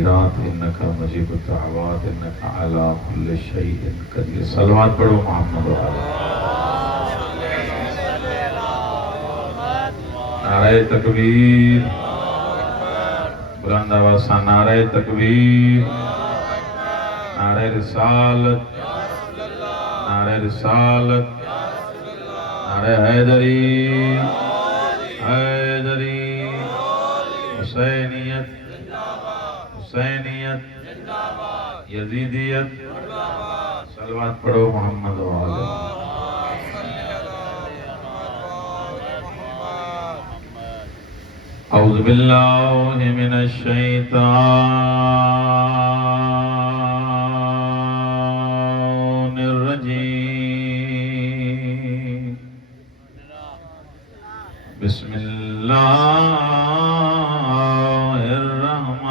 तकबीरात इन्नका मुजीबु दाअवात इन्नका अला कुल्लि शैइन कदीर। सलवात पढ़ो मोहम्मद वाले। नारे तकबीर, बुलंद आवाज़ से नारे तकबीर, नारे रिसालत, नारे रिसालत, नारे हैदरी, हैदरी, हुसैनियत, हुसैनियत, यजीदियत। सलवात पढ़ो मोहम्मद वाले। औज़ु बिल्लाहि मिनश शैतानिर रजीम। बिस्मिल्लाहिर रहमानिर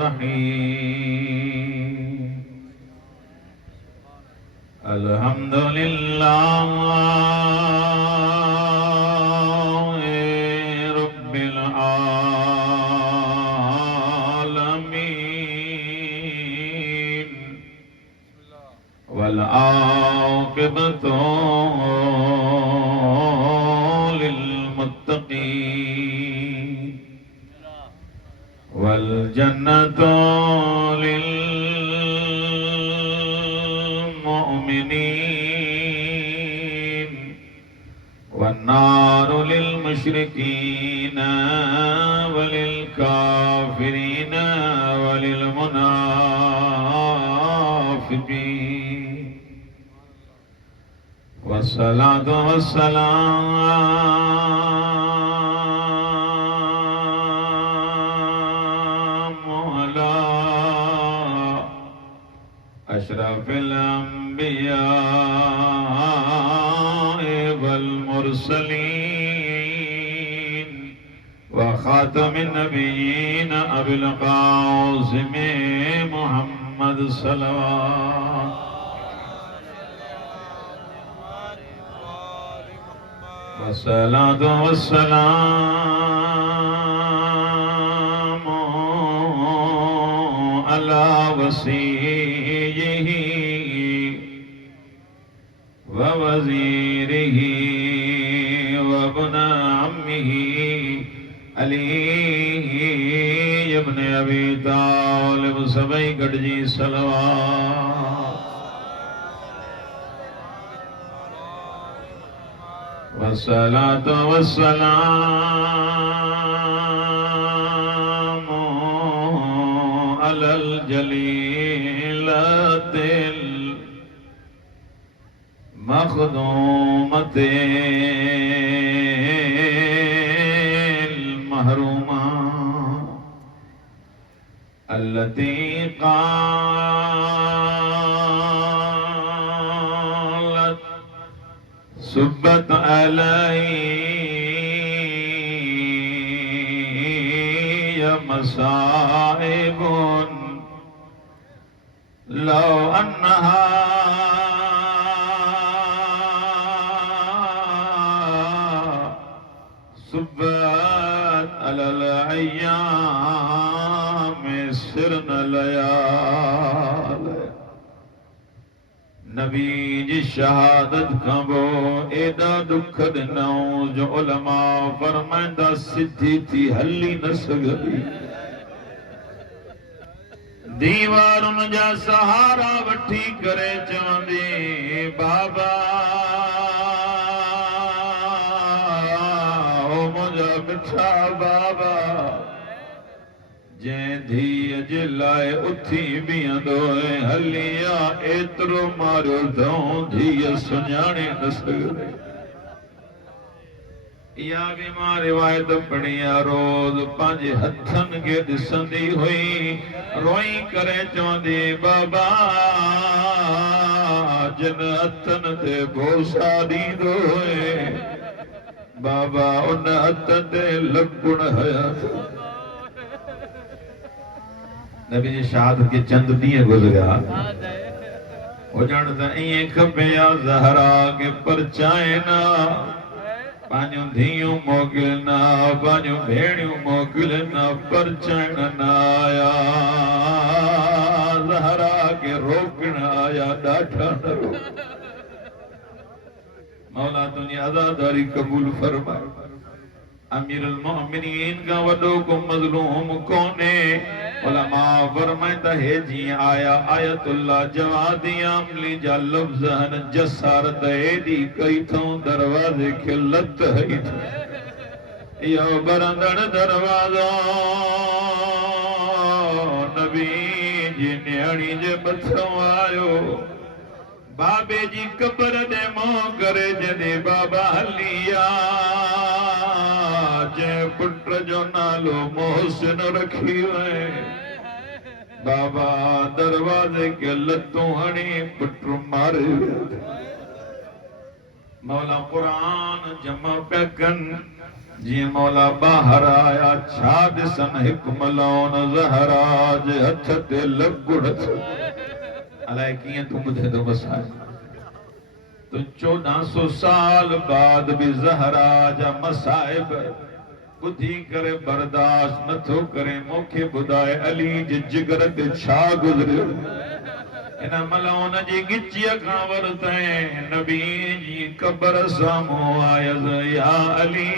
रहीम। अल्हम्दुलिल्लाह वल-आक़िबतु लिल-मुत्तक़ीन वल-जन्नतु लिल-मुअमिनीन वन-नारु लिल-मुशरिकीन वलिल-काफ़िरीन वलिल-मुनाफ़िक़ीन। वस्सलातु वस्सलामु अला अशरफिल अंबिया वल मुरसलीन व खातमिन नबिय्यीन अबिल क़ासिम मुहम्मद सल्लल्लाहु। वस्सलातु वस्सलामु अला वसीय्यिही व वज़ीरिही व इब्न अम्मिही अली इब्न अबी तालिब। सभई गॾिजी सलवात। वस्सलातु वस्सलामु अलल जलीलतिल मख़दूमतिल महरूमा अल्लती क़ालत सुब्बत अलैया मसाइबुन लौ अन्नहा सुब्बत अलल अय्याम सिरन लयाल। नबी जी शहादत खां पोइ एॾा दुख ॾिनऊं जो उलमा फरमाईंदा सिधी थी हली न सघंदी। दीवारुनि जा सहारा वठी करे चवंदी बाबा ओ मुंहिंजा मिठा बाबा। जंहिं धीअ जे लाइ उथी बीहंदो हली आ एतिरो मारियो अथऊं धीअ सुञाणे न सघंदी। इहा बि मां रिवायत पढ़ी आहे। रोज़ पंहिंजे हथनि खे ॾिसंदी हुई, रोई करे चवंदी बाबा जिन हथनि ते बोसा ॾींदो हुए बाबा उन हथ ते लकुण हया। नबी जी शहादत के चंद ॾींहं गुज़रिया हुजण त ईअं खपे या ज़हरा के परचाए न पांजू धियूं मोकिलना पांजू भेणियूं मोकिलना पर चण न आया ज़हरा के रोकण आया ॾाढा न रो मौला तुंहिंजी अज़ादारी कबूल फरमाए अमीर मोमिनीन का वडो को मज़लूम कोने उलमा फरमाइंदा है जी आया आयतुल्लाह जवादी आमली जा लफ्ज़ हन जसारत एडी कई थो दरवाजे के लत है यो बरंदड़ दरवाज़ो नबी जी न्याणी जे मथों आयो बाबे जी कबर दे मोह करे जदे बाबा हलिया जे पुत्र जो नालो मोहसिन रखी है बाबा दरवाजे के लतों हणी पुत्र मारे मौला कुरान जमा पे कन जी मौला बाहर आया छा दिसन हिक मलौन ज़हरा जे हथ ते लॻुड़ अलाए किए तू बुधे तो बस आए तो 1400 साल बाद भी ज़हरा जा मसाइब बुधी करे बर्दाश्त न थो करे मोखे बुधाए अली जे जिगर ते छा गुज़रियो इन मलौन जी गिचिया खां वरते नबी जी कबर साम्हूं आयस या अली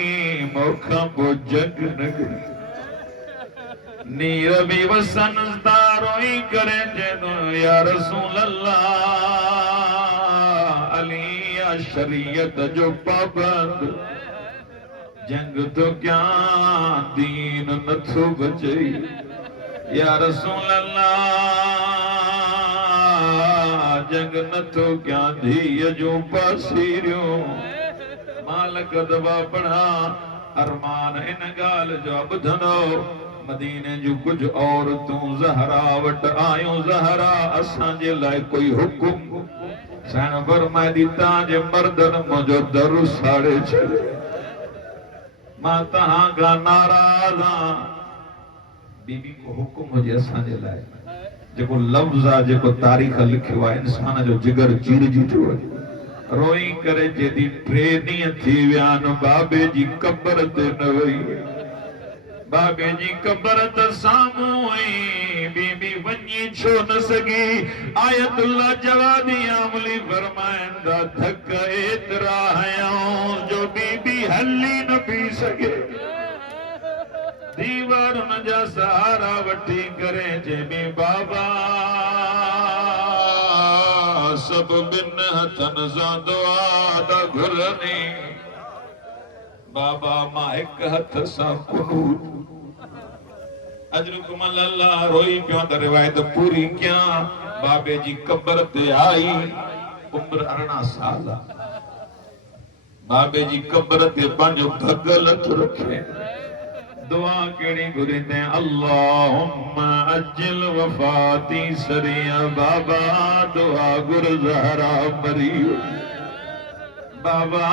मोखां पोइ जग न कई नीर भी वसन दारोई करे जेदो या रसूल अल्लाह अली या शरीयत जो पाबंद जंग तो क्या दीन नथो बचे या रसूल अल्लाह जंग नथो क्या धीअ जो पासीरियो मालक दवा पढ़ा अरमान इन गाल जो ॿुधंदो मदीने जो कुछ औरतूं ज़हरा वट आयूं ज़हरा असां जे लाइ कोई हुकुम सण फरमाए दी तांजे मर्दन मुंहिंजो दर साड़े छॾे मां तहां खां नाराज़ आं बीबी को हुकुम हुजे असां जे लाइ जेको लफ़्ज़ आहे जेको तारीख़ लिखियो आहे इंसान जो जिगर चीरजी थो वञे रोई करे जेदी 3 ॾींहं थी विया आहिनि बाबे जी कबर ते न वई बाबे जी कबर त साम्हूं आई बीबी वञी छो न सघी आयतुल्लाह जवादी आमली फरमाइंदा थक एतिरा हयां जो बीबी हली न पी सघे दीवारुनि जा सहारा वठी करे चइबी बाबा सब बिन हथन सां दुआ दा घुरनी बाबा मां हिक हथ सां कुनूत अजरुकुम अल्लाह रोई पियो त रिवायत पूरी क्या बाबे जी कबर ते आई उम्र 18 साल बाबे जी कबर ते पंहिंजो भगल रखे दुआ केड़ी घुरिंदे अल्लाहुम्मा अज्जिल वफाती सरिया बाबा दुआ गुर ज़हरा मरियो बाबा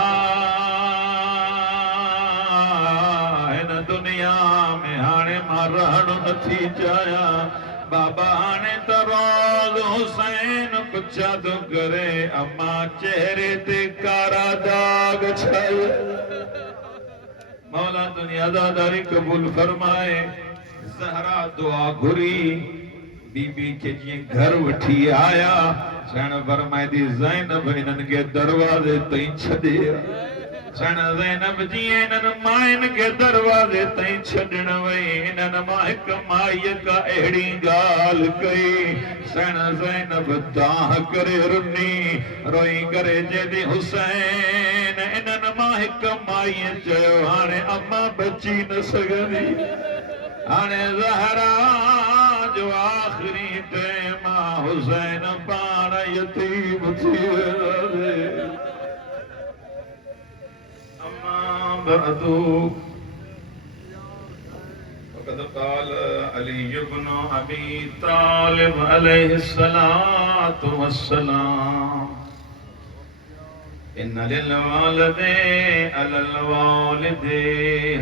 इन दुनिया में हाणे मां रहण नथी चाहिया बाबा हाणे त रोज़ हुसैन पुछा थो करे अम्मा चेहरे ते कारा दाग छाया मौला दुनिया अज़ादारी कबूल फरमाए ज़हरा दुआ घुरी बीबी के जी घर वठी आया सण फरमाए दी ज़ैनब इन्हनि के दरवाजे ताईं छॾे सण ज़ैनब जी इन्हनि माइन के दरवाजे ताईं छॾण वई इन्हनि मां हिक माईअ का अहिड़ी ॻाल्हि कई सण ज़ैनब दाह करे रुनी रोई करे चइदी हुसैन इन्हनि मां हिक माईअ चयो हाणे अम्मा बची न सघंदी हाणे ज़हरा जो आख़िरी टाइम हुसैन पाण यतीम थी वियो अम्मा बअदु वक़द क़ाल अली इब्न अबी तालिब अलैहिस्सलातु वस्सलाम इन्न लिल वालिदे अलल वालिदे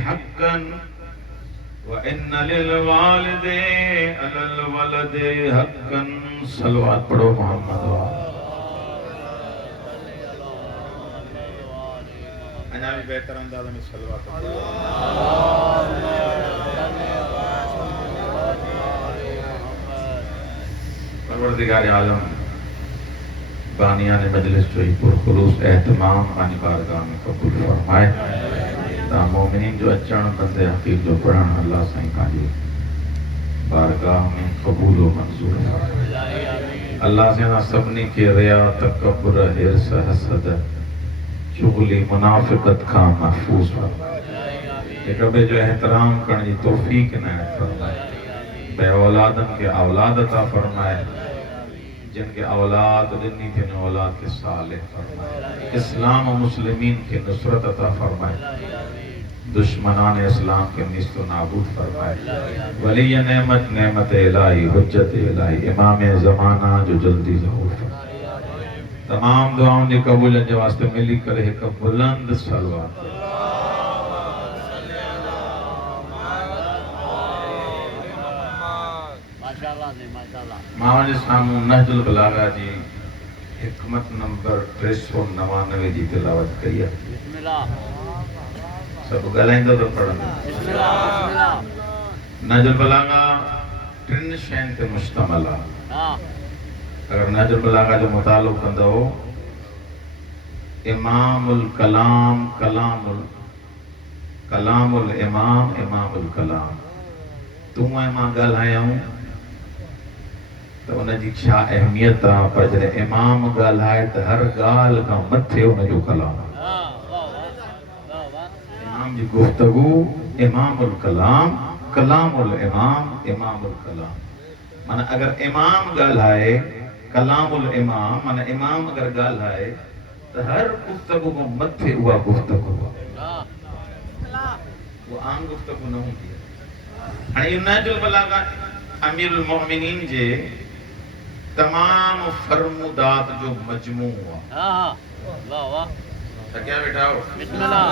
हक़्क़न व इन्न लिल वालिदे अलल वलदे हक़्क़न सलवात पढ़ो मोहम्मद अञा भी बेहतर अंदाज में सलवा परवरदिगार आलम बानिया ने मजलिस जो ही पुरखुलूस एहतमाम पानी बारगाह में कबूल फरमाए ता मोमिनीन जो अचण बंदे हकीक जो पढ़ण अल्लाह साईं पांजी बारगाह में कबूल व मंजूर फरमाए। अल्लाह से ना सबनी के रिया तकब्बुर हिर्स हसद चुगली मुनाफिकत का महफूज फरमाए। एक बे जो एहतराम करने की तौफीक ने फरमाए। बे औलादन के औलाद अता फरमाए। जिनके औलाद दिनी थे न औलाद के साले फरमाए। इस्लाम और मुस्लिमीन के नुसरत अता फरमाए। दुश्मनान इस्लाम के निस्त नाबूद फरमाए। वली नेमत नेमत इलाही हुज्जत इलाही इमाम ज़माना जो जल्दी ज़हूर फरमाए। तमाम दुआओं के कबूल के वास्ते मिली करे एक बुलंद सलवात मावज सामू नहजुल बलागा जी हिकमत नंबर 399 जी तिलावत कई है। सब गलाइंदो तो पढ़ंदो। नहजुल बलागा टिन शैन ते मुश्तमल आहे। अगर नहजुल बलागा जो मुतालो कंदो इमामुल कलाम कलामुल इमाम इमामुल कलाम तू ऐं मां ॻाल्हायूं तो उनजी छा अहमियत आहे। पर जॾहिं इमाम ॻाल्हाए त हर ॻाल्हि खां मथे उनजो कलाम इमाम जी गुफ्तगू इमामुल कलाम कलामुल इमाम इमामुल कलाम माना अगर इमाम ॻाल्हाए कलामुल इमाम माना इमाम अगर ॻाल्हाए त हर गुफ्तगू खां मथे उहा गुफ्तगू वो आम गुफ्तगू न हूंदी आहे। हाणे इहो नहजुल बलागा अमीरुल मोमिनीन जे तमाम फरमुदात जो मजमू है। वाह वाह क्या बैठा हो बिस्मिल्लाह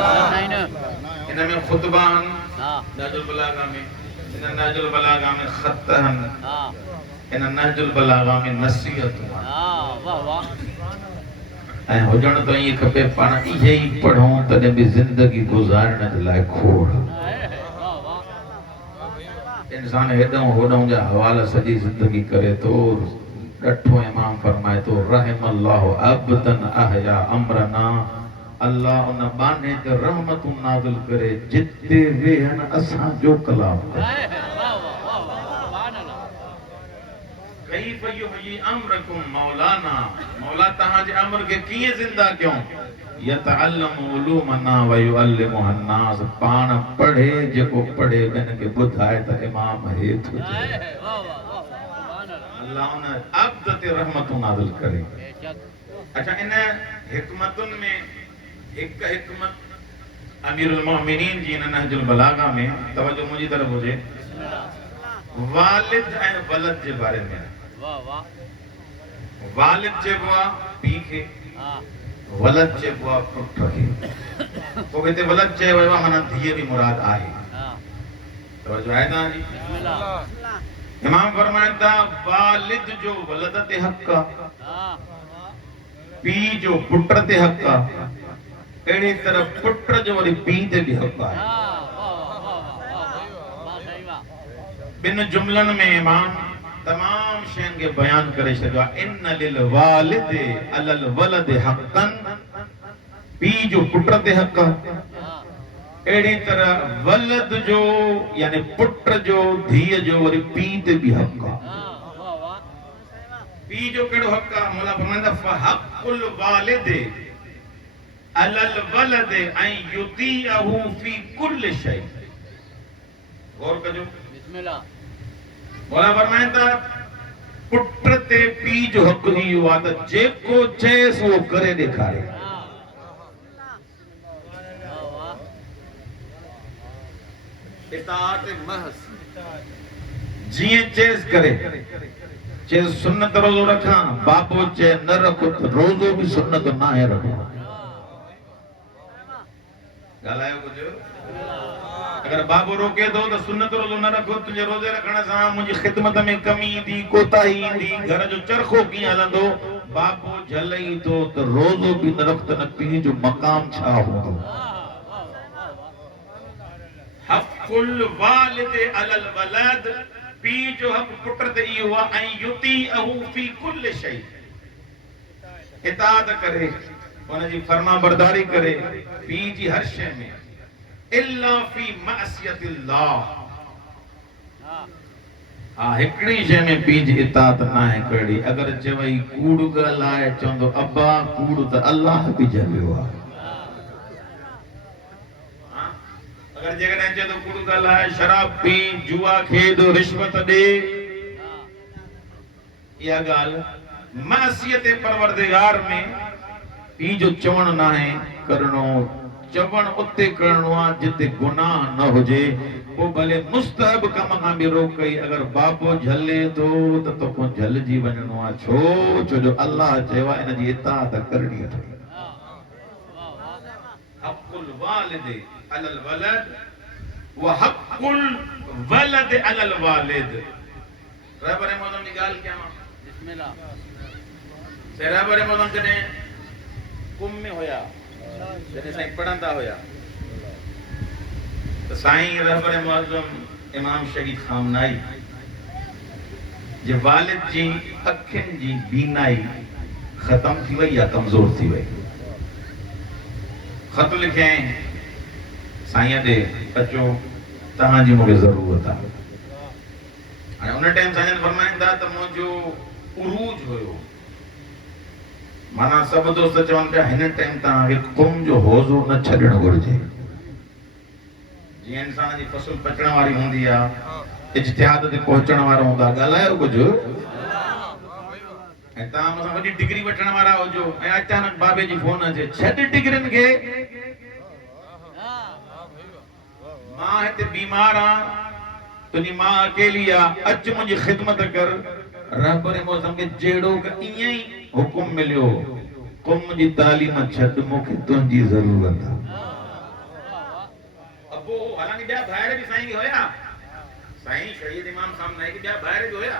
इनमें खुतबान नहजुल बलागा में इन नहजुल बलागा में खतहन इन नहजुल बलागा में नसीहत वाह वाह ऐं हुजण तो ये खपे पाण इहे ही पढ़ूं तॾहिं बि जिंदगी गुज़ारण जे लाइ खोड़ इंसान हेॾों होॾों जा हवाला सॼी जिंदगी करे तो डठो इमाम फरमाए तो रहमल्लाहु अब्दन अहया अमरना अल्लाह उन बाने ते रहमतु नाज़िल करे जिते वेहन असां जो कलाम कैफ युहयी अमरकुम मौलाना मौला तहां जे अमर के किए जिंदा क्यों यतअल्लमु उलूमना व युअल्लिमुहा अन्नास पाण पढ़े जेको पढ़े ॿियनि खे ॿुधाए त इमाम हेठ हुजे। अल्लाह उन अब्द ते रहमतु नाज़िल करे। अच्छा इन हिकमतुन में एक हिकमत अमीरुल मोमिनीन जी इन नहजुल बलागा में तवज्जो मुंहिंजी तरफ हुजे वालिद ऐं वलद जे बारे में। वाह वाह वालिद चइबो आहे पीउ खे वलद चइबो आहे पुट खे। पोइ हिते वलद चयो वियो आहे माना धीअ बि मुराद आहे। तवज्जो आहे तव्हांजी। इमाम फरमाइनि था वालिद जो वलद ते हक़ आहे पीउ जो पुट ते हक़ आहे अहिड़ी तरह पुट जो वरी पीउ ते बि हक़ आहे। ॿिनि जुमलनि में इमाम तमाम शयुनि खे बयान करे छॾियो आहे। इन लिल वालिद अलल वलद हक़न पीउ जो पुट ते हक़ आहे अहिड़ी तरह वलद जो यानी पुट जो धीअ जो वरी पीउ ते बि हक़ आहे। पीउ जो कहिड़ो हक़ आहे मौला फरमाईंदा फहक़ुल वालिद अलल वलद ऐं युतीअहु फी कुल शै। गौर कजो बिस्मिल्लाह मौला फरमाईंदा पुट ते पीउ जो हक़ इहो आहे त जेको चएसि उहो करे ॾेखारे। इताअत महज़ जीअं चएसि करे चएसि सुन्नत रोज़ो रखां बाबो चए न रखो त रोज़ो बि सुन्नत न आहे रखो। ॻाल्हायो कुझु अगर बाबो रोके थो त सुन्नत रोज़ो न रखो तुंहिंजे रोज़े रखण सां मुंहिंजी ख़िदमत में कमी ईंदी कोताही ईंदी घर जो चरखो कीअं हलंदो। बाबो झलई थो त रोज़ो बि न रख त न पीउ जो मक़ाम छा हूंदो। हक़ुल वालिद अलल वलद, पी जो हक़ पुट ते इहो आहे ऐं युतीअहू फी कुल शइ, इताअत करे, उनजी फर्मा बरदारी करे पी जी हर शइ में, इल्ला फी मअसियतिल्लाह। हाँ, हिकिड़ी शइ में पी जी इताअत न आहे कड़ी। अगर चवई कूड़ ॻाल्हाए चवंदो अब्बा कूड़ त अल्लाह बि जलियो आहे। अगर जेकॾहिं चए तो कूड़ ॻाल्हाए, शराब पी, जुआ खेॾ, रिश्वत ॾे, इहा ॻाल्हि मासियत परवरदिगार में पी जो चवण न आहे करणो। चवण उते करणो आहे जिते गुनाह न हुजे, पोइ भले मुस्तहब कम खां बि रोकई। अगर बाबो झले थो त तोखो झलजी वञणो आहे। छो? छो जो अल्लाह चयो आहे इन जी इताअत करणी अथई। हक़ुल वालिद अलल वलद व हक़ुल वलद अलल वालिद। रहबर मौलम जी ॻाल्हि कयां, बिस्मिल्लाह। से रहबर मौलम जॾहिं कुम में हुया, जॾहिं साईं पढ़ंदा हुया, तो साईं रहबर मौलम इमाम शहीद खामनाई जे वालिद जी अखियुनि जी बीनाई ख़त्म थी वई या कमज़ोर थी वई। ख़त लिखियईं साईं ॾे, अचो तव्हांजी मूंखे ज़रूरत आहे। हाणे उन टाइम साईं फरमाईंदा त मुंहिंजो उरूज हुयो, माना सभु दोस्त चवनि पिया हिन टाइम तव्हांखे क़ुम जो हौज़ो न छॾणु घुरिजे। जीअं इंसान जी फसल पचण वारी हूंदी आहे, इज्तिहाद ते पहुचण वारा हूंदा, ॻाल्हायो कुझु, ऐं तव्हां मूंसां वॾी डिग्री वठण वारा हुजो ऐं अचानक बाबे जी फोन अचे, छॾ डिग्रियुनि खे, मां हिते बीमार आहियां, तुंहिंजी मां अकेली आहे, अच मुंहिंजी ख़िदमत कर। रहबर मौसम खे जहिड़ो ईअं ई हुकुम मिलियो, क़ुम जी तालीम छॾ, मूंखे तुंहिंजी ज़रूरत आहे। अबो हालांकि ॿिया भाइर बि साईं खे हुया, साईं शहीद इमाम खामनाई के ॿिया भाइर बि हुया,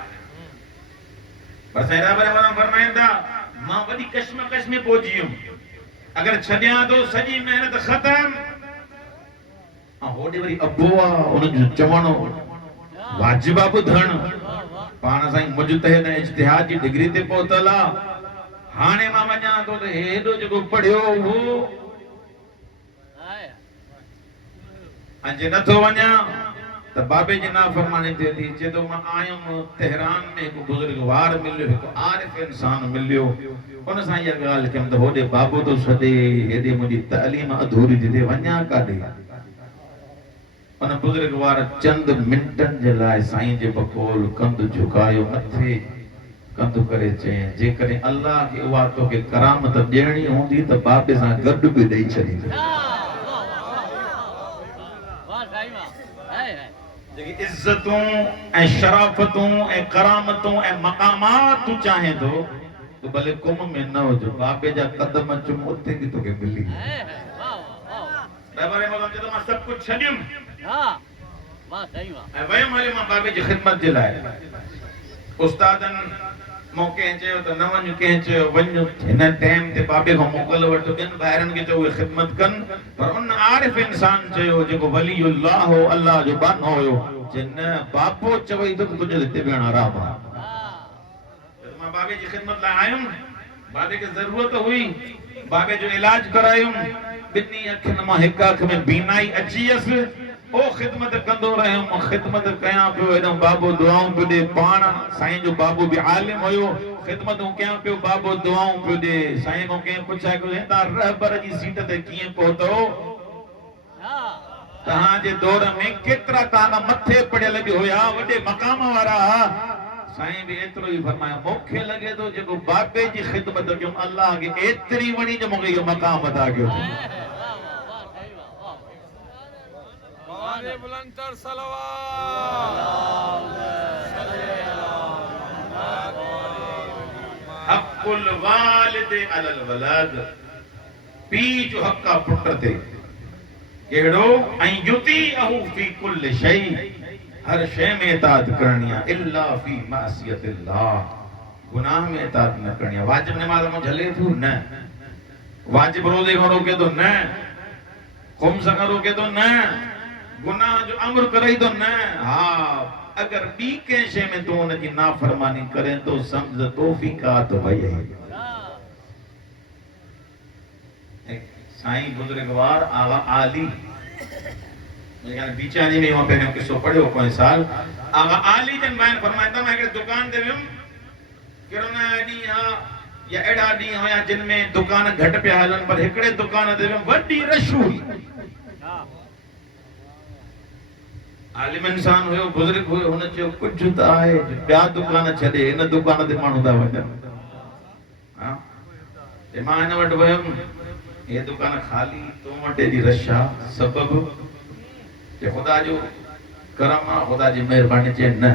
पर साईं रहबर मौलम फरमाईंदा मां वॾी कशमकश में पहुची वियुमि। अगर छॾियां थो सॼी महिनत ख़तम। होॾे वरी अबो आहे, उनजो चवणो वाजिब आहे ॿुधण। पाण साईं मुजतहिद ऐं इज्तिहाद जी डिग्री ते पहुतल आहे। हाणे मां वञां थो त हेॾो जेको पढ़ियो हो, ऐं जे नथो वञा त बाबे जी नाफ़रमानी थिए थी। चए थो मां आयुमि तेहरान में, हिकु बुज़ुर्गवार मिलियो, हिकु आरिफ इंसान मिलियो, उन सां इहा ॻाल्हि कयमि त होॾे बाबो थो सॾे, हेॾे मुंहिंजी तालीम अधूरी थी थिए, वञा काॾे। उन बुज़ुर्गवार चंद मिंटनि जे लाइ साईं जे बकोल कंधु झुकायो, मथे कंधु करे चयईं जेकॾहिं अल्लाह खे उहा तोखे करामत ॾियणी हूंदी त बाबे सां गॾु बि ॾेई छॾींदे। जेकी इज़तूं ऐं शराफ़तूं ऐं करामतूं ऐं मक़ामात तूं चाहे थो, तो भले कुम में न हुजो, बाबे जा कदम चुम, उते बि तोखे मिली। रहबर मौलम चए थो मां सभु कुझु छॾियुमि ऐं वयुमि हली मां बाबे जी ख़िदमत जे लाइ। उस्तादनि मूं कंहिं चयो त न वञ, कंहिं चयो वञ। हिन टाइम ते बाबे खां मोकल वठो, ॿियनि ॿाहिरनि खे चयो उहे ख़िदमत कनि, पर उन आरिफ इंसान चयो जेको वलीउल्लाह हो, अल्लाह जो बानो हुयो, जे न बाबो चवई त तुंहिंजे हिते भेण आराम आहे। मां बाबे जी ख़िदमत लाइ आयुमि, बाबे खे ज़रूरत हुई, बाबे जो इलाज करायुमि, ॿिन्ही अखियुनि मां हिक अख में बीनाई अची वियसि। ओ ख़िदमत कंदो रहियुमि, ख़िदमत कयां पियो, हेॾो बाबो दुआऊं पियो ॾे। पाण साईं जो बाबो बि आलिम हुयो, ख़िदमतूं कयां पियो, बाबो दुआऊं पियो ॾे। साईं खां कंहिं पुछाए कयो तव्हां रहबर जी सीट ते कीअं पहुतो? तव्हांजे दौर में केतिरा तव्हां मथे पढ़ियल बि हुया, वॾे मक़ाम वारा। साईं बि एतिरो ई फरमाया, मूंखे लॻे थो जेको बाबे जी ख़िदमत कयूं, अल्लाह खे एतिरी वणी जो मूंखे इहो मक़ाम अदा कयो। बुलंदतर सलवात। हक़ुल वालिद अलल वलद, पी जो हक़ आहे पुट ते, कहिड़ो? ऐं युतीअहू फी कुल शइ, हर शइ में इताअत करणी आहे, इल्ला फी मासियतिल्लाह, गुनाह में इताअत न करणी आहे। वाजिब नमाज़ में झले थो न, वाजिब रोज़े खां रोके थो न, ख़ुम्स खां रोके थो न, गुनाह जो अमर करे तो न हाँ अगर बी के शे में तू उनकी नाफरमानी करे तो समझ तौफीकात भई साईं बुजुर्गवार आगा आली लेकिन बीचानी में वहां पे किसो पढ़ियो कोई साल आगा आली जन बयान फरमाता मैं एक दुकान दे वियम किरोना डी हां या एड़ा डी होया जिन में दुकान घट पे हलन पर एकड़े दुकान दे वियम वडी रश हुई आलिम इंसान हुयो बुजुर्ग हुयो हुन जो कुछ त आहे ॿिया दुकान छॾे इन दुकान ते माण्हू था वञनि हां ते मां हिन वटि वयुमि ये दुकान खाली तो वटे दी रशा सबब जे खुदा जो करम आ खुदा जी मेहरबानी चे न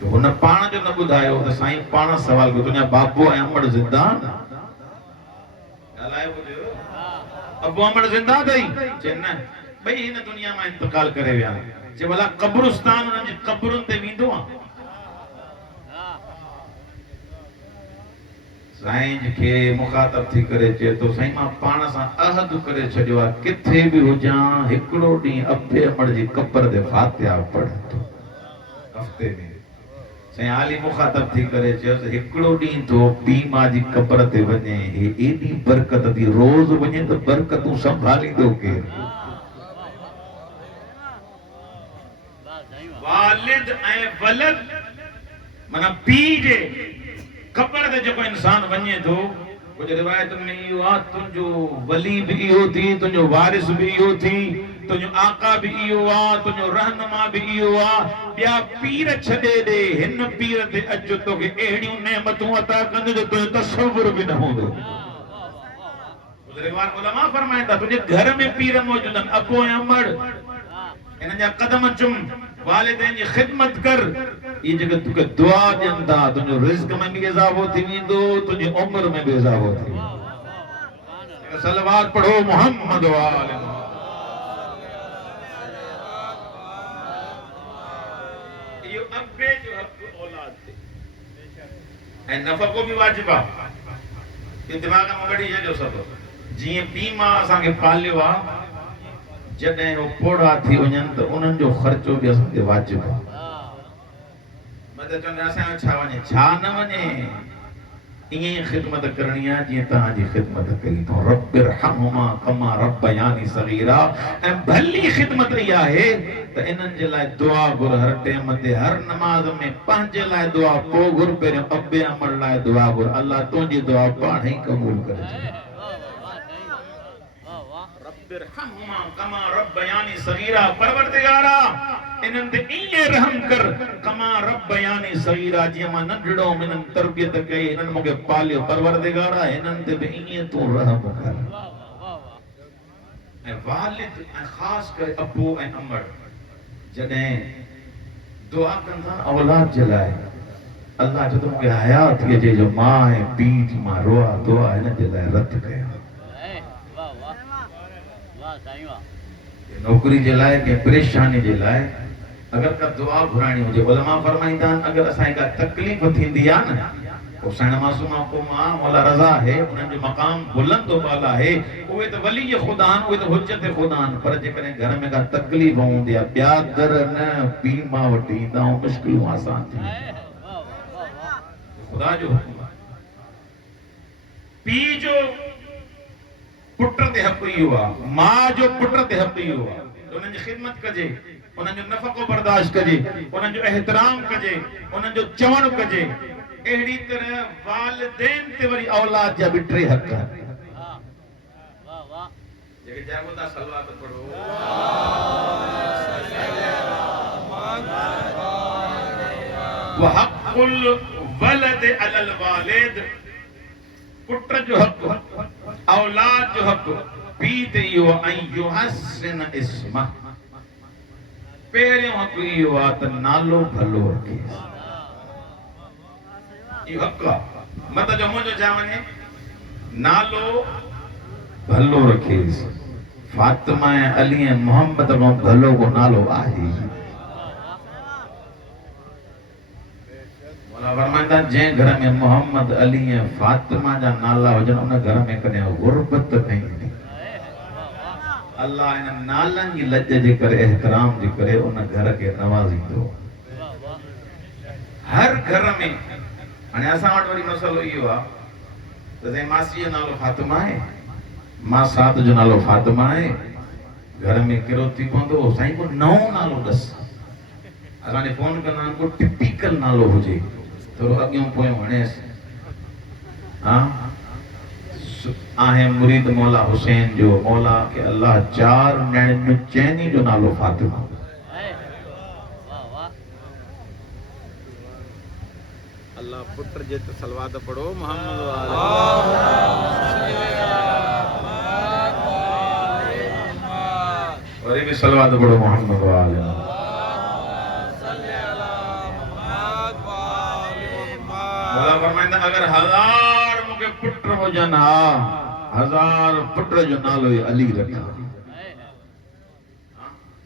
तो हुन पाण जो न बुधायो तो साईं पाण सवाल को तुजा बाबू ऐं अमड़ जिंदा ॻाल्हाए ॿुधियो अबू अमड़ जिंदा अथई चे न भई हिन दुनिया मां इंतकाल करे विया जे भला कब्रिस्तान उन्हनि जी कब्रुनि ते वेंदो आ साईं के मुखातब थी करे चे तो साईं मां पाण सां अहद करे छडियो आ किथे भी हुजां हिकड़ो डी अब्बे अमड़ जी कब्र ते फातिहा पढ़ंदो हफ्ते में साईं आली मुखातब थी करे चे हिकड़ो डी तो पी मां जी कब्र ते वने हे एडी बरकत दी रोज वने तो बरकतू संभालींदो के वालिद ऐं वलद माना पी जे कब्र ते जो इंसान वने तो कुछ रिवायत में इहो आ तुंजो वली भी इहो थी तुंजो वारिस भी इहो थी तुंजो आका भी इहो आ तुंजो रहनुमा भी इहो आ ॿिया पीर छॾे दे हिन पीर ते अच तोखे अहिड़ियूं नेमतूं अता कंदो जो तुंहिंजो तसव्वुर भी न हूंदो बुजुर्गवार उलमा फरमाइंदा तुंहिंजे घर में पीर मौजूद आहिनि अबो ऐं अमड़ हिन जा कदम चुम वालिदैन जी खिदमत कर ये जगह तुके दुआ ॾियनि था तुंहिंजो रिज़्क में भी इज़ाफ़ो थी वेंदो तुंहिंजी उम्र में भी इज़ाफ़ो थी वेंदो सलवात पढ़ो मोहम्मद वाले यो अब्बे जो हक़ औलाद ते ऐं नफ़क़ो भी वाजिब आहे दिमाग में गड़ी जो सब जीअं पी मां असांखे पालियो आहे जॾहिं वो पोड़ा थी वञनि त उन्हनि जो ख़र्चो भी असांखे वाजिब आहे मदद चवंदा असां छा वञे छा न वञे ईअं खिदमत करणी आहे जीअं तव्हांजी खिदमत कई तो रब्बिरहमुमा कमा रब्बयानी सगीरा ऐं भली खिदमत इहा आहे त इन्हनि जे लाइ दुआ घुर हर टाइम ते हर नमाज में पंहिंजे लाइ दुआ पोइ घुर पहिरियों अब्बे अमड़ लाइ दुआ घुर अल्लाह तुंहिंजी दुआ पाण ई क़बूल करे रब्बिरहमुमा कमा रब्बयानी सगीरा परवरदिगारा इन्हनि ते ईअं रहम कर कमा रब्बयानी सगीरा जीअं मां नंढड़ो इन्हनि तरबियत कई इन्हनि मूंखे पालियो परवरदिगारा इन्हनि ते बि ईअं तूं रहम कर ऐं वालिद ऐं ख़ासि करे अबू ऐं अमड़ जॾहिं दुआ कंदा औलाद जे लाइ अल्लाह जो मूंखे हयात थिए जे जो मां ऐं पीउ जी मां रोआ दुआ हिन जे लाइ रद्द कया नौकरी जे लाइ के परेशानी जे लाइ अगर का दुआ घुराणी हुजे उलमा फरमाईंदा अगर असां का तकलीफ थींदी आ न तो सण मासूमा को मां मौला रजा है उनन जो मकाम बुलंद वाला है ओए तो वली खुदा ओए तो हुज्जत खुदा पर जे कने घर में का तकलीफ होंदी आ ब्या दर न पी मां वटी दा मुश्किल आसान थी खुदा जो हुक्म पी जो पुट ते हक़ इहो आहे मां जो पुट ते हक़ इहो आहे उन्हनि जी खिदमत कजे उन्हनि जो नफ़क़ो बर्दाश्त कजे उन्हनि जो एहतराम कजे उन्हनि जो चवण कजे अहिड़ी तरह वालिदैन ते वरी औलाद जा बि टे हक़ आहिनि वाह वाह जेके जागो था सलवात पढ़ो व हक़ुल वलद अलल वालिद पुट जो हक़ औलाद जो हक़ पी ते इहो ऐं युहसिन इस्मा पहिरियों हक़ इहो आहे त नालो भलो रखे इहो हक़ आहे मत जो मुंहिंजो छा वञे नालो भलो रखेसि फातिमा ऐं अली ऐं मोहम्मद खां भलो को नालो आहे फरमाइंदा जंहिं घर में मोहम्मद अली ऐं फातिमा जा नाला हुजनि उन घर में कॾहिं गुरबत न ईंदी अल्लाह इन नालन जी लज जे करे एहतराम जे करे उन घर के नवाजींदो हर घर में हाणे असां वटि वरी मसलो इहो आहे त साईं मासी जो नालो फातिमा आहे मां सात जो नालो फातिमा आहे घर में कहिड़ो थी पवंदो साईं को नओं नालो ॾस असांखे फोन कंदा आहिनि को टिपिकल नालो हुजे थोरो अॻियों पोयों हणेसि हाँ आहे मुरीद मौला हुसैन जो मौला के अल्लाह चार नैन चैनी जो नालो फातिमा अल्लाह पुत्र जे ते सलवात पढ़ो मोहम्मद वाले और भी सलवात पढ़ो मोहम्मद वाले मौला फरमाइंदा अगर 1000 मुके पुत्र हो जन हा 1000 पुत्र जो नालो अली रखा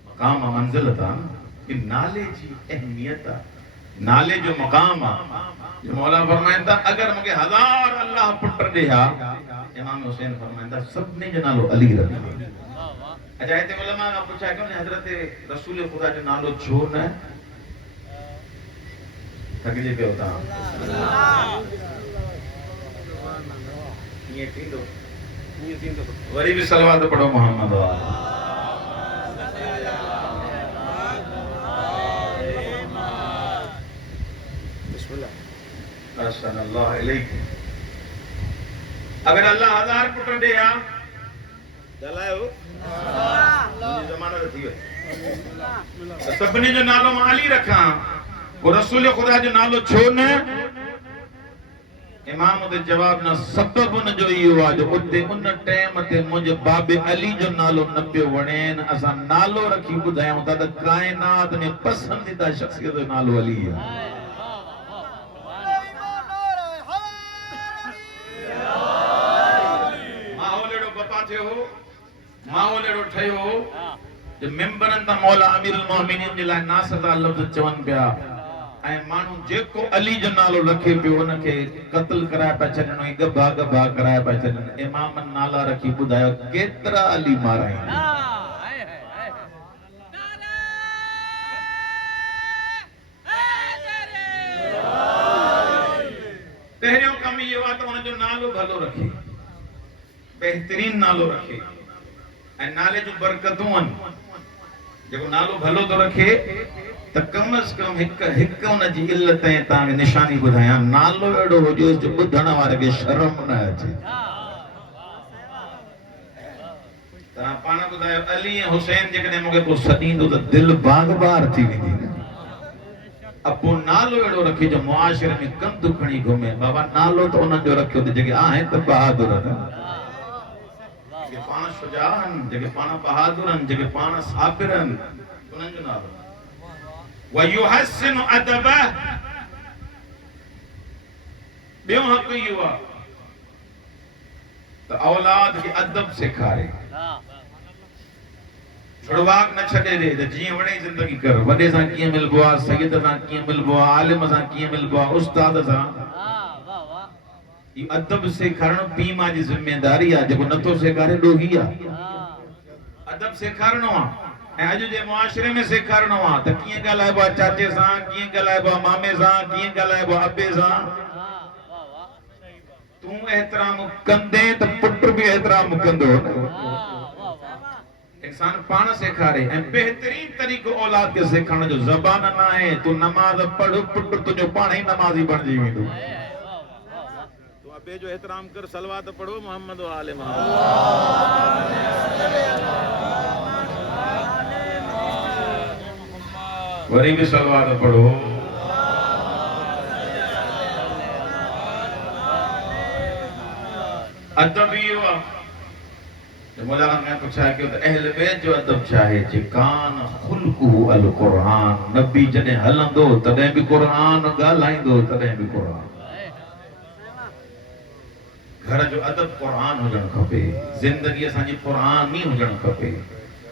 मकाम मंजिल था कि नाले जी अहमियत नाले जो मकाम जो मौला फरमाइंदा अगर मुके 1000 अल्लाह पुत्र दिया इमाम हुसैन फरमाइंदा सबने जो नालो अली रखा अच्छा इते उलमा ने पूछा कि हजरत रसूल खुदा जो नालो छो न थकजे पे होता ये थींदो वरी भी सलवात पढ़ो मोहम्मद वाला बिस्मिल्लाह अस्सलाम अलैकुम अगर अल्लाह 1000 पुत्र दे या दलायो मुझे जमाना थी वे सबने जो नालो माली रखा वो रसूल खुदा जो नालो छो न इमाम दे जवाब ना सबब न जो इयो आ जो उते उन टाइम ते मुझे बाबे अली जो नालो न पियो वणेन असा नालो रखी बुधायूं ता कायनात में पसंदीदा शख्सियत जो नालो अली है माहौल एड़ो बपा थियो माहौल एड़ो ठयो जो मेंबरन ता मौला अमीरुल मोमिनीन जे लाइ नासदा लफ्ज चवन पिया ऐं माण्हू जेको अली जो नालो रखे पियो उनखे क़त्ल कराए पिया छॾनि ऐं गभा गभा कराए पिया छॾनि इमामनि नाला रखी ॿुधायो केतिरा अली माराई पहिरियों कम इहो आहे त हुनजो नालो भलो रखे बहितरीन नालो रखे ऐं नाले जूं बरकतूं आहिनि जेको नालो भलो थो रखे त कम से कम हिक उन जी इल्लत ऐं तव्हांखे निशानी ॿुधायां नालो अहिड़ो हुजे जो ॿुधण वारे खे शर्म न अचे तव्हां पाण ॿुधायो अली ऐं हुसैन जेकॾहिं मूंखे को सॾींदो त दिलि बाग बार थी वेंदी अपो नालो अहिड़ो रखे जो मुआशिरे में कंधु खणी घुमे बाबा नालो त उन्हनि जो रखियो त जेके आहिनि त बहादुर जेके पाण शुजा आहिनि जेके पाण बहादुर आहिनि जेके पाण साबिर आहिनि उन्हनि जो नालो वयुहसिन अदबह ॿियो हक़ इहो आहे त औलाद खे अदब सेखारे छुड़वाक न छॾे ॾे त जीअं वणे ज़िंदगी कर वॾे सां कीअं मिलबो आहे सैयद सां कीअं मिलबो आहे आलिम सां कीअं मिलबो आहे उस्ताद सां ई अदब सेखारणु पीउ मां जी ज़िम्मेदारी आहे जेको नथो सेखारे ॾोही आहे अदब सेखारणो आहे ऐं अॼु जे मुआशिरे में सेखारणो आहे त कीअं ॻाल्हाइबो आहे चाचे सां कीअं ॻाल्हाइबो आहे मामे सां कीअं ॻाल्हाइबो आहे अबे सां तूं एहतराम कंदे त पुट बि एहतराम कंदो इंसान पाण सेखारे ऐं बेहतरीन तरीक़ो औलाद खे सेखारण जो ज़बान न आहे तूं नमाज़ पढ़ पुट तुंहिंजो पाण ई नमाज़ी बणिजी वेंदो तो अबे जो एहतराम कर सलवात पढ़ो मोहम्मद वाले वरी भी सलवात पढ़ो अदब इहो आहे मौलाना ने पूछा कि अहल बैत जो अदब चाहे जे कान खुल्कुहु अल कुरान नबी जने हलंदो तडे भी कुरान गालाइंदो तडे भी कुरान घर जो अदब कुरान हुजण खपे जिंदगी असांजी कुरान ही हुजण खपे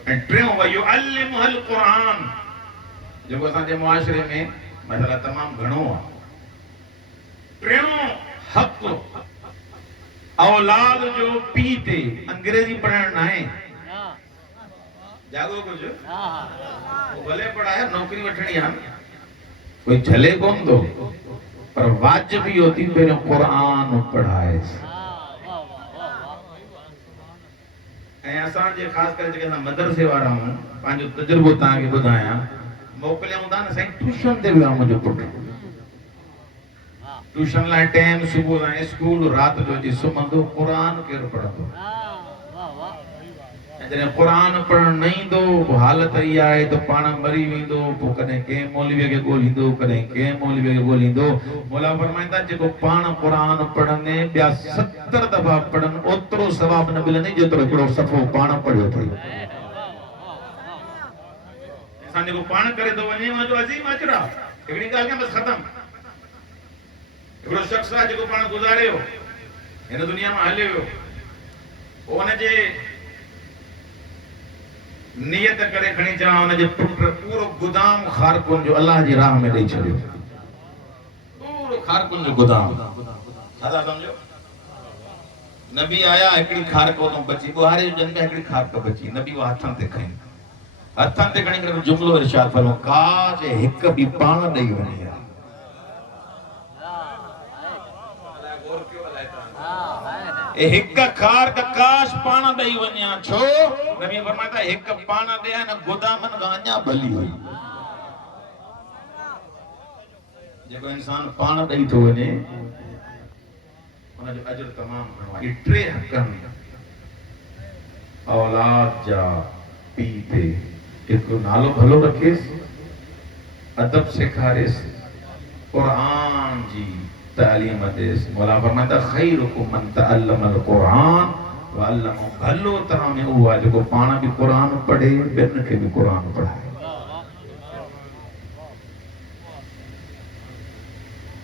ऐं टियों वयुअल्लिमु अल कुरान जेको असांजे मुआशिरे में मसला तमाम घणो आहे टियों हक़ औलाद जो पी ते अंग्रेजी पढ़ण न आहे जागो कुछ वो भले पढ़ाया नौकरी वठणी है कोई झले कोन दो पर वाजिब ही होती पहिरियों क़ुरान पढ़ाए ऐं असांजे ख़ासि करे जेके असां मदरसे वारा आहियूं पंहिंजो तजुर्बो तव्हांखे ॿुधायां मोकिलियूं था न साईं ट्यूशन ते वियो आहे मुंहिंजो पुटु ट्यूशन लाइ टाइम सुबुह ताईं स्कूल राति जो अची सुम्हंदो क़ुरान केरु पढ़ंदो जॾहिं क़ुरान पढ़ण न ईंदो हालत इहा आहे त पाण मरी वेंदो पोइ कॾहिं कंहिं मौलवीअ खे ॻोल्हींदो कॾहिं कंहिं मौलवीअ खे ॻोल्हींदो मौला फरमाईंदा जेको पाण क़ुरान पढ़ंदे ॿिया 70 दफ़ा पढ़नि ओतिरो सवाबु न मिलंदे जेतिरो हिकिड़ो सफ़ो पाण पढ़ियो अथई असां जेको पाण करे थो वञे उनजो अज़ीम अजर आहे हिकिड़ी ॻाल्हि बसि ख़तमु हिकिड़ो शख़्स आहे जेको पाण गुज़ारे वियो हिन दुनिया मां हलियो वियो पोइ हुनजे नियत करे खणी चा हुनजे पुट पूरो गोदाम खारकुन जो अल्लाह जी राह में ॾेई छॾियो पूरो खारकुन जो गोदाम छा समझो नबी आया हिकिड़ी खारक तो बची बुहारे जो जन में हिकिड़ी खारक बची नबी वो हथन ते खणी करे जुमलो इरशाद फरमायो काश हिक बि पाण ॾेई वञे एक खार का काश पाना दई वन्या छो नबी फरमाता एक पाना दे न गोदामन गान्या भली हुई जेको इंसान पाना दई तो वने उन जो अजर तमाम घणो आहे टे हकन औलाद जा पी ते एक नालो भलो रखेस अदब सिखारेस कुरान जी तालीम देस मौला फरमाता खैरुकुम मन तअल्लमल कुरान व अल्लमहु भलो तरह में हुआ जो पाण भी कुरान पढ़े बिन के भी कुरान पढ़ाए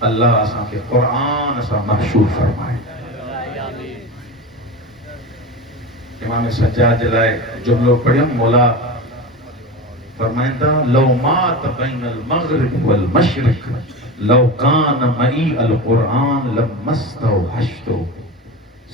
अल्लाह असा के कुरान सा महशूर फरमाए इमाम सज्जाद जलाए जुमलो पढ़ियो मौला फरमाइंदा लौ मात बैनल मगरिब वल मशरिक लौ कान मई अल कुरान लमस्तौ हश्तो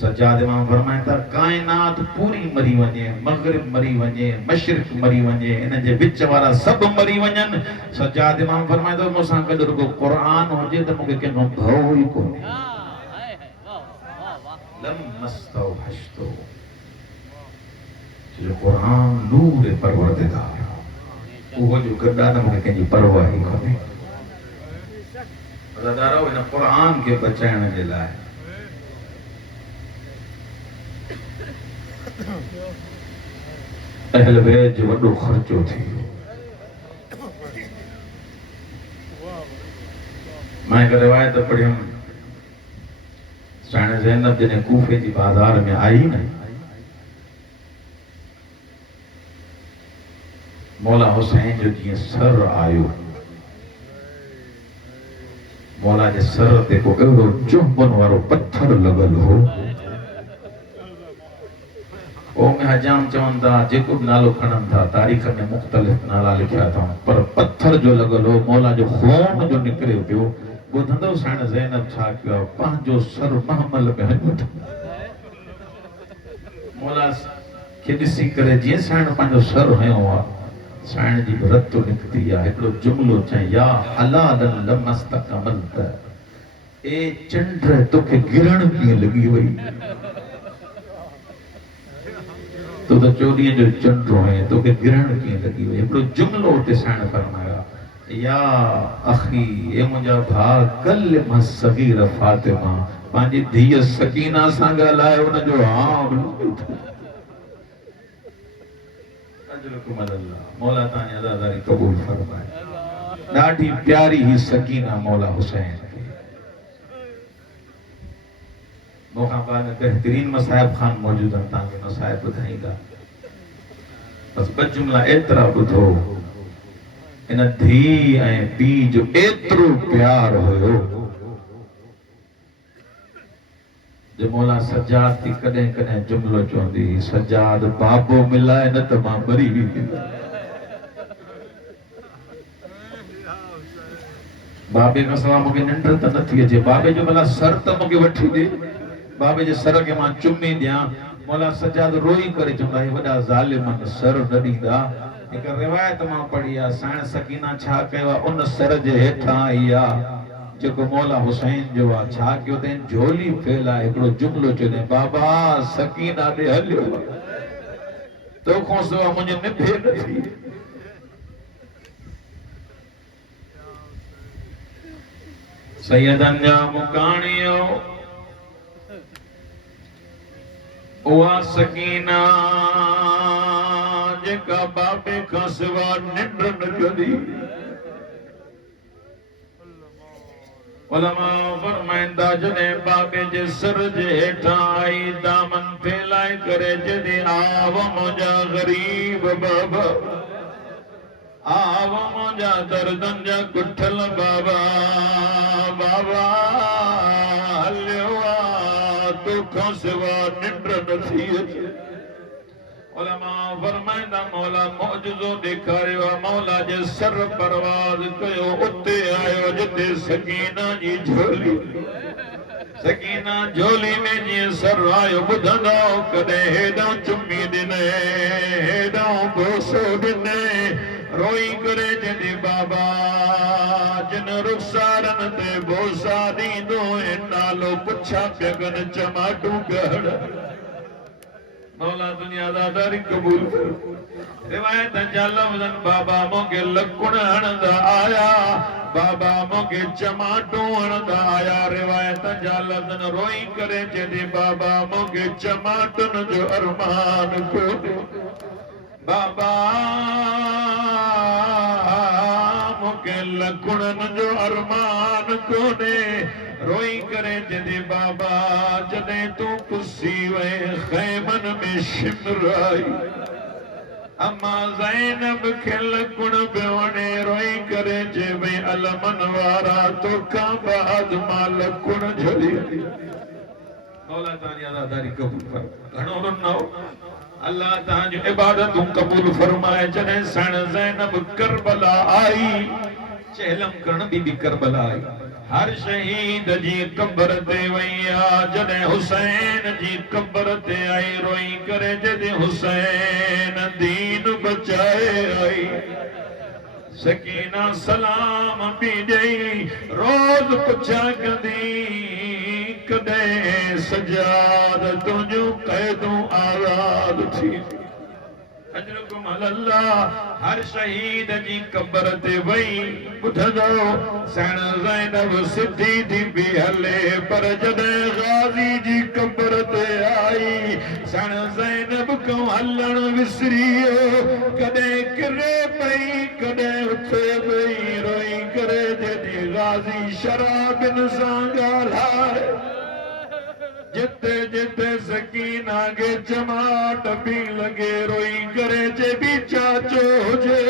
सज्जाद इमाम फरमाइंदा कायनात पूरी मरी वञे मगरिब मरी वञे मशरिक मरी वञे इन जे विच वारा सब मरी वञन सज्जाद इमाम फरमाइंदो मूंसां गॾु रुगो कुरान हुजे त मूंखे कंहिंजो भउ ई कोन्हे लमस्तौ हश्तो जो कुरान नूर परवरदिगार वो जो गड्ढा न मूंखे कंहिंजी परवाह ई कोन्हे अदादारो इन कुरान के बचाइण जे लाइ अहल बैत जो वॾो ख़र्चो थी मां हिकु रिवायत पढ़ियमि साइण ज़ैनब जॾहिं कूफे जी बाज़ार में आई न मौला हुसैन जो जीअं सर आयो मौला जे सर ते को अहिड़ो चुंबन वारो पत्थर लॻल हो ओ में हजाम चवनि था जेको बि नालो खणनि था तारीख़ में मुख़्तलिफ़ नाला लिखिया था पर पत्थर जो लॻल हो मौला जो खून जो निकिरे पियो ॿुधंदो साइण ज़ैनब छा कयो पंहिंजो सर महमल में हणियो मौला खे ॾिसी करे जीअं साइण पंहिंजो सर हयो आहे साइण जी रत निकिती आहे हिकिड़ो जुमलो चई या हलालन लमस्तकमलत ए चंड तोखे गिरण कीअं लॻी वई तो चोॾींहं जो चंड आहे तोखे गिरण कीअं लॻी वई हिकिड़ो जुमलो उते साइण फरमायो या अखी ए मुंहिंजा भाउ कल सगीर फातिमा पंहिंजी धीअ सकीना सां ॻाल्हाए हुनजो मौला तानी अदादारी कबूल फरमाए ॾाढी प्यारी ही सकीना मौला हुसैन मौका बाद में बेहतरीन मसाहिब खान मौजूद हैं ताकि मसाहिब ॿुधाईंदा बस ॿ जुमला एतिरा ॿुधो इन धी ऐं पीउ जो एतिरो प्यार हुयो जो मौला सज्जाद थी कॾहिं कॾहिं जुमलो चवंदी सज्जाद बाबो मिलाए न त मां मरी वेंदी बाबे खां सवाइ मूंखे निंड त नथी अचे बाबे जो भला सर त मूंखे वठी ॾे बाबे जे सर खे मां चुमी ॾियां मौला सजाद रोई करे चुंदा हे वडा ज़ालिमन सर न ॾींदा। एक रिवायत मां पढ़ी आ साण सकीना छा कयो आ उन सर जे हेठां आई आ जेको मौला हुसैन जो आ। छा कयो तैं झोली फैलाए हिकिड़ो जुमलो चयो बाबा सकीना ॾे हलियो तोखां सवा मुंहिंजे निभे नथी। सैयदन जा मुकाणियो उहा सकीना जेका बाबे खां सिवा निंड न कंदी। उलमा फरमाईंदा जॾहिं बाबे जे सर जे हेठां आई दामन फैलाए करे जॾहिं आव मुंहिंजा ग़रीब बाबा आव मुंहिंजा दर्दन जा गुठल बाबा बाबा हलियो आ तोखां सिवा निंड नथी अचे। उलमा फरमाईंदा मौला मौजज़ो ॾेखारियो आहे मौला जे सर परवाज़ कयो उते आयो जिते सकीना जी झोली सकीना झोली में जीअं सर आयो ॿुधंदा कॾहिं हेॾां चुमी ॾिने हेॾां बोसो ॾिने रोई करे जॾहिं बाबा जिन रुखसारनि ते बोसा ॾींदो ऐं नालो पुछा पिया कनि चमाटू गढ़ मौला दुनियादारी कबूल कर। रिवायत जा लफ़्ज़न बाबा मोके लकुण हणंदा आया बाबा मोके चमाटू हणंदा आया। रिवायत जा लफ़्ज़न रोई करे जॾहिं बाबा मोके चमाटुन जो अरमान कोन्हे बाबा मोके लकुणन जो अरमान कोन्हे रोई करे जॾहिं बाबा जॾहिं तूं पुसी वए ख़ैमन में शिमर आई अम्मा ज़ैनब खे लकुण पियो वणे रोई करे जे भई अलमन वारा तोखां बाद मां लकुण झली मौला तारी अदादारी कबूल कर। घणो रुनो अल्लाह तव्हांजूं इबादतूं कबूल फरमाए। जॾहिं साण ज़ैनब करबला आई चहलम करण बीबी करबला आई हर शहीद जी कब्र ते वई आ जॾहिं हुसैन जी कब्र ते आई रोई करे जॾहिं हुसैन दीन बचाए आई सकीना सलाम भी ॾेई रोज़ पुछा कंदी कॾहिं सजाद तुंहिंजूं क़ैदूं आज़ाद थी अजरुकुम अल्लाह हर शहीद जी कब्र ते वई ॿुधंदो साण ज़ैनब सिधी थी बि हले पर जॾहिं गाज़ी जी कब्र ते आई साण ज़ैनब खां हलण विसरी वियो कॾहिं किरे पई कॾहिं उथे पई रोई करे जॾहिं गाज़ी शराबिन सां ॻाल्हाए जिते जिते सकीना के चमाट भी लगे रोई करे जे भी चाचो हुजे